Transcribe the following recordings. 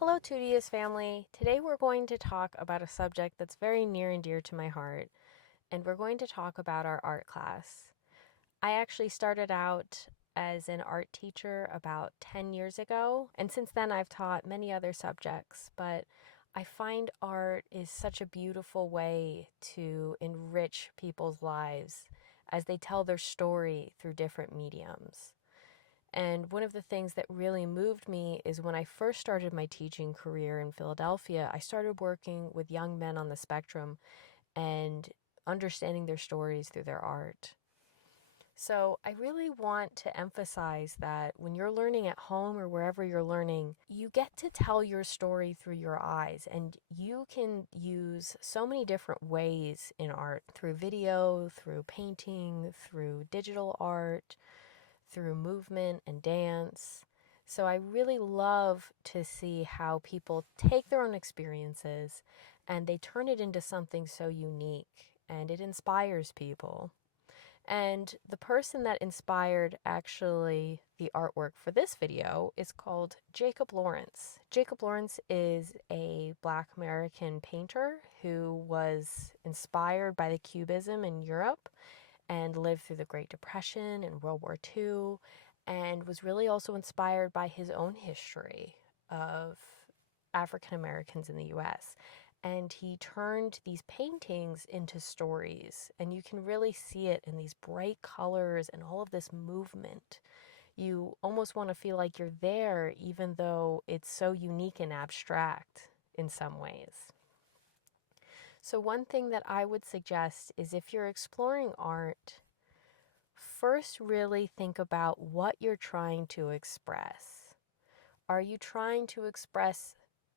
Hello, Tudious family. Today we're going to talk about a subject that's very near and dear to my heart, and we're going to talk about our art class. I actually started out as an art teacher about 10 years ago, and since then I've taught many other subjects, but I find art is such a beautiful way to enrich people's lives as they tell their story through different mediums. And one of the things that really moved me is when I first started my teaching career in Philadelphia, I started working with young men on the spectrum and understanding their stories through their art. So I really want to emphasize that when you're learning at home or wherever you're learning, you get to tell your story through your eyes, and you can use so many different ways in art through video, through painting, through digital art, through movement and dance. So I really love to see how people take their own experiences and they turn it into something so unique, and it inspires people. And the person that inspired actually the artwork for this video is called Jacob Lawrence. Jacob Lawrence is a Black American painter who was inspired by the Cubism in Europe and lived through the Great Depression and World War II, and was really also inspired by his own history of African Americans in the US. And he turned these paintings into stories, and you can really see it in these bright colors and all of this movement. You almost want to feel like you're there, even though it's so unique and abstract in some ways. So, one thing that I would suggest is if you're exploring art, first really think about what you're trying to express. Are you trying to express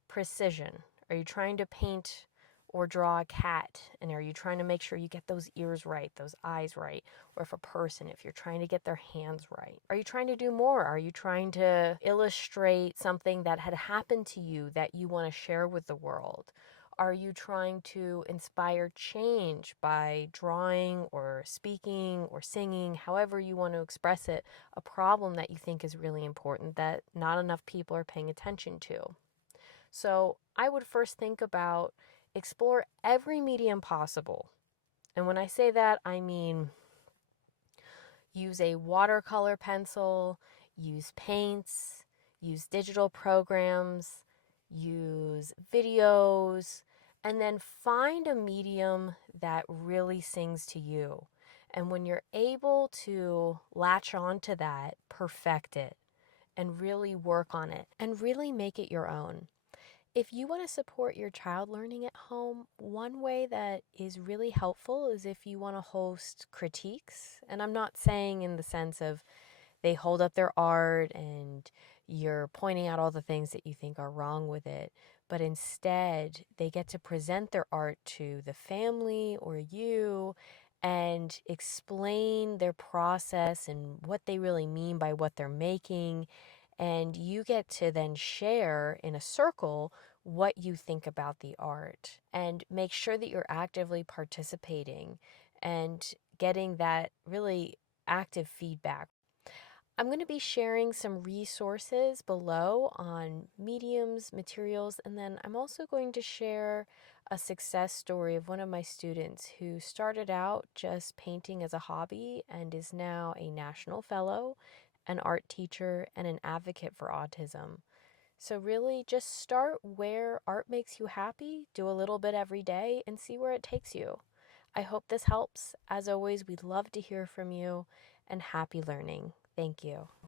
precision? Are you trying to paint or draw a cat? And are you trying to make sure you get those ears right, those eyes right? Or if a person, if you're trying to get their hands right? Are you trying to do more? Are you trying to illustrate something that had happened to you that you want to share with the world? Are you trying to inspire change by drawing or speaking or singing, however you want to express it, a problem that you think is really important that not enough people are paying attention to? So I would first think about explore every medium possible. And when I say that, I mean use a watercolor pencil, use paints, use digital programs, use videos, and then find a medium that really sings to you. And when you're able to latch on to that, perfect it and really work on it and really make it your own. If you want to support your child learning at home, one way that is really helpful is if you want to host critiques. And I'm not saying in the sense of they hold up their art and you're pointing out all the things that you think are wrong with it, but instead they get to present their art to the family or you and explain their process and what they really mean by what they're making. And you get to then share in a circle what you think about the art and make sure that you're actively participating and getting that really active feedback. I'm going to be sharing some resources below on mediums, materials, and then I'm also going to share a success story of one of my students who started out just painting as a hobby and is now a national fellow, an art teacher, and an advocate for autism. So, really, just start where art makes you happy, do a little bit every day, and see where it takes you. I hope this helps. As always, we'd love to hear from you, and happy learning. Thank you.